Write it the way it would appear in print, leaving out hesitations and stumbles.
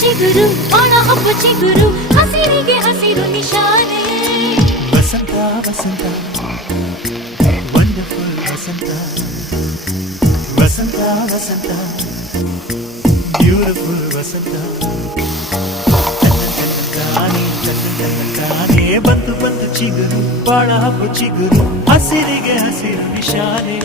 ಚಿಗುರು ಒಣ ಹಬ್ಬ ಚಿಗುರು ಹಸಿರಿಗೆ ಹಸಿರು ನಿಶಾನೆ ವಸಂತ ವಸಂತ ವಂಡರ್ಫುಲ್ ವಸಂತ ವಸಂತ ವಸಂತ ಬ್ಯೂಟಿಫುಲ್ ವಸಂತ ತಾನೇ ಬಂತು ಬಂತು ಚಿಗುರು ಬಾಳ ಹಬ್ಬ ಚಿಗುರು ಹಸಿರಿಗೆ ಹಸಿರು ನಿಶಾನೆ